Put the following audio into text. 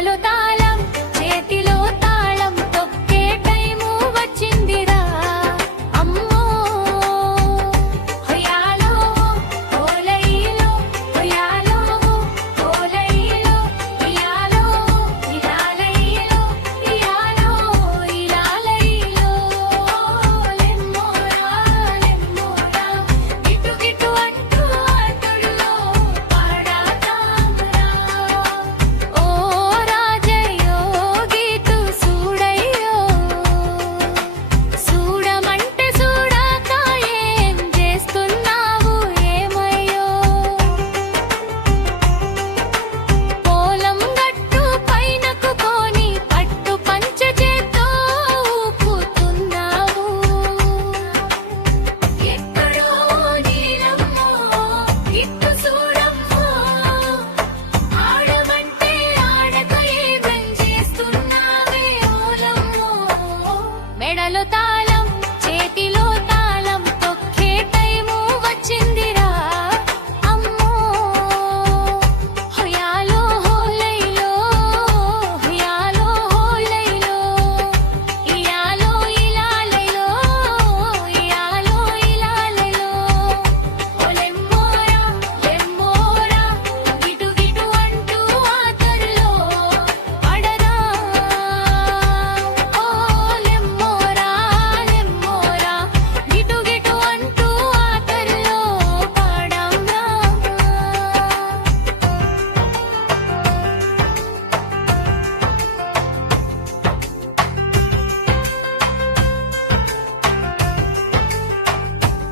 গেল তার